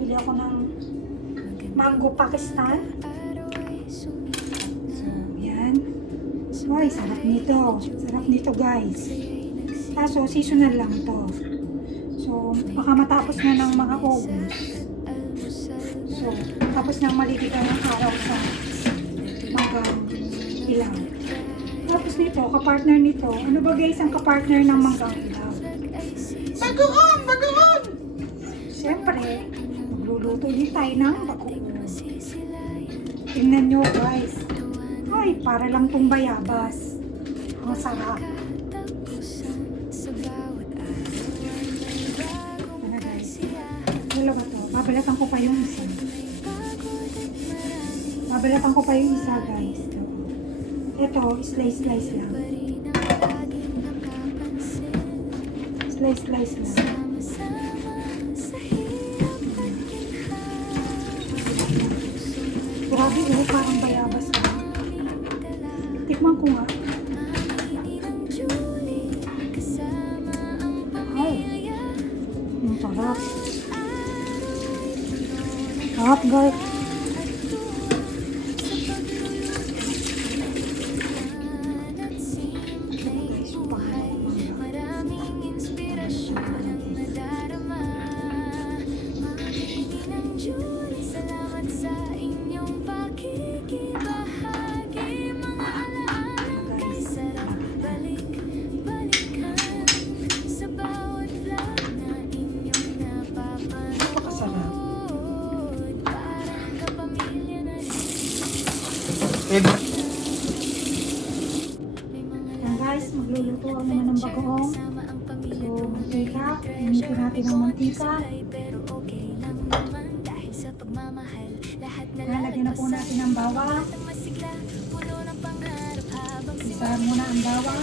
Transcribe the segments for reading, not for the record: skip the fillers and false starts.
nakabili ako ng mango Pakistan. So, yan. Ay, sarap nito. Sarap nito, guys. Kaso, seasonal lang ito. So, baka matapos na ng mga August. So, tapos na maligigan ng araw sa manggang ilaw. Tapos nito, kapartner nito. Ano ba guys ang kapartner ng manggang ilaw? Bagoong! Bagoong! Siyempre, magluluto din tayo ng bagoong. Tingnan nyo guys. Ay, para lang tong bayabas. Ang sarap. Ano guys? Dalawa to. Babalatan ko pa yung isa. Babalatan ko pa yung isa guys. Ito, slice lang. Slice lang. Grabe, parang bayabas na. Tikman ko nga. Ay, ang sarap. Sarap guys. Yan guys, magluluto ako naman ng bagoong. So, mantika. Initin natin ang mantika. Lalagyan na po natin ang bawang. Isahan muna ang bawang.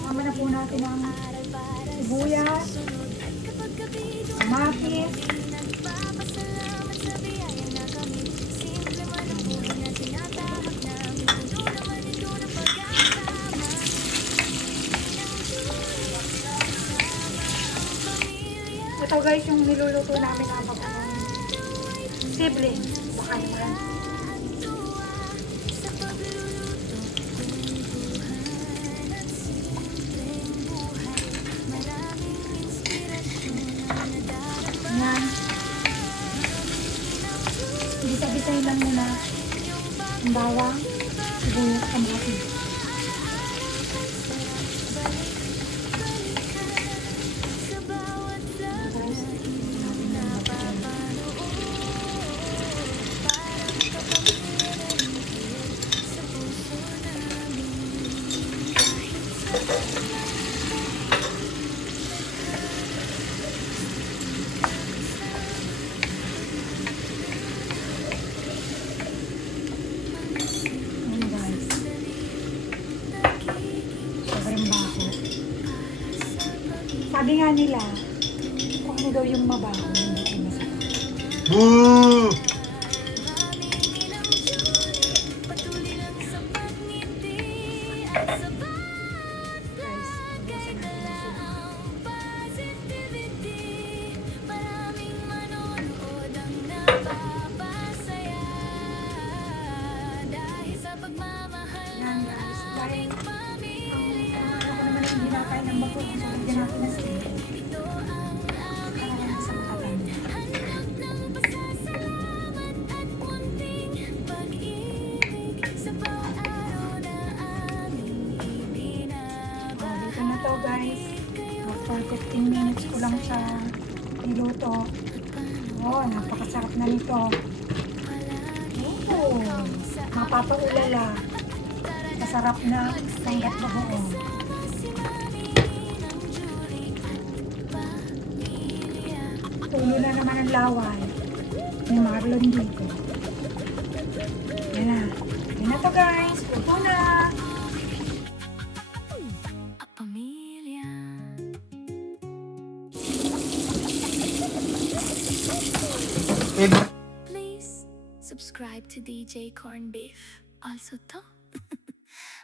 Sama na po natin ang sibuyas, kamatis, ito guys yung niluluto namin ang bagoong. Siblings, baka naman. Yan. Bisa-bisahin lang muna ang bawang, sibuyas, kamatis. Sabi nga nila, kung ano daw yung mabaho, hindi ay masarap. Boo! Yan guys, dahil ako naman hindi nakain ng bago kung saan din natin na steak. Kaya sa makalan. Dito na to guys. After 15 minutes ko lang siya niluto. Oh, napakasarap na nito. Oh, mapapaulala. Masarap na sanggat bagoong. Tulo na naman ang laway ni Marlon dito. Yan na. Yan na to guys. Luto na. Please subscribe to DJ Corn Beef. Also to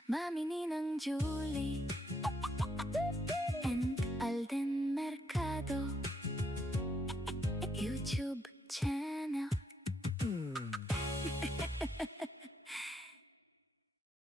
Mami Ninang Julie.